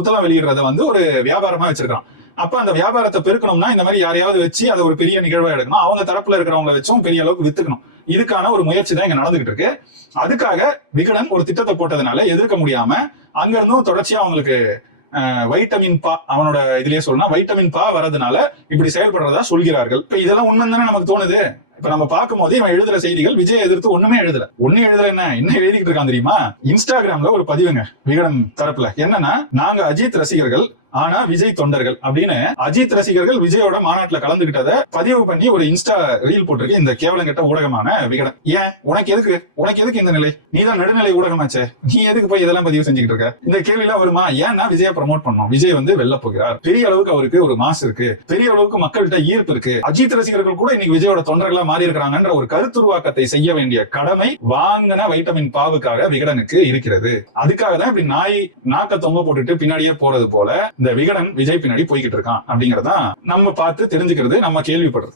புத்தகம் வெளியிடுறத வந்து ஒரு வியாபாரமா வச்சிருக்கான். அப்ப அந்த வியாபாரத்தை பெருக்கணும்னா இந்த மாதிரி யாரையாவது வச்சு அதை ஒரு பெரிய நிகழ்வா எடுக்கணும், அவங்க தரப்புல இருக்கிறவங்களை வச்சும் பெரிய அளவுக்கு வித்துக்கணும். இதுக்கான ஒரு முயற்சி தான் இங்க நடந்துகிட்டு இருக்கு. அதுக்காக விகடன் ஒரு திட்டத்தை போட்டதுனால எதிர்க்க முடியாம அங்க இருந்தும் தொடர்ச்சியா அவங்களுக்கு வைட்டமின் பா, அவனோட இதுலயே சொல்லணும், வைட்டமின் பா வரதுனால இப்படி செயல்படுறதா சொல்கிறார்கள். இப்ப இதெல்லாம் உண்மை தானே நமக்கு தோணுது. இப்ப நம்ம பார்க்கும் போது இவன் எழுதுற செய்திகள் விஜய் எதிர்த்து ஒண்ணுமே எழுதல. என்ன எழுதிட்டு இருக்கான் தெரியுமா? இன்ஸ்டாகிராம்ல ஒரு பதிவுங்க விகடன் தரப்புல என்னன்னா, நாங்க அஜித் ரசிகர்கள் ஆனா விஜய் தொண்டர்கள் அப்படின்னு அஜித் ரசிகர்கள் விஜயோட மாநாட்டுல கலந்துகிட்டத பதிவு பண்ணி ஒரு இன்ஸ்டா ரீல் போட்டிருக்கு இந்த கேவலங்கெட்ட ஊடகமான விகடன். ஏன் உனக்கு எதுக்கு இந்த நிலை? நீ தான் நடுநிலை ஊடகமாச்சே, நீ எதுக்கு போய் இதெல்லாம் பதிவு செஞ்சுக்கிட்டு இருக்க? இந்த கேள்வி எல்லாம் வருமா? ஏன்னா விஜய ப்ரமோட் பண்ணோம், விஜய் வந்து வெல்ல போகிறார், பெரிய அளவுக்கு அவருக்கு ஒரு மாசு இருக்கு, பெரிய அளவுக்கு மக்கள்கிட்ட ஈர்ப்பு இருக்கு, அஜித் ரசிகர்கள் கூட இன்னைக்கு விஜயோட தொண்டர்களா மாறி இருக்கிறாங்கன்ற ஒரு கருத்துருவாக்கத்தை செய்ய வேண்டிய கடமை வாங்கின வைட்டமின் பாவுக்காக விகடனுக்கு இருக்கிறது. அதுக்காக தான் இப்படி நாக்க தொங்க போட்டுட்டு பின்னாடியே போறது போல இந்த விகடன் விஜய் பின்னாடி போய்கிட்டு இருக்கான் அப்படிங்கறதான் நம்ம பார்த்து தெரிஞ்சுக்கிறது, நம்ம கேள்விப்படுறது.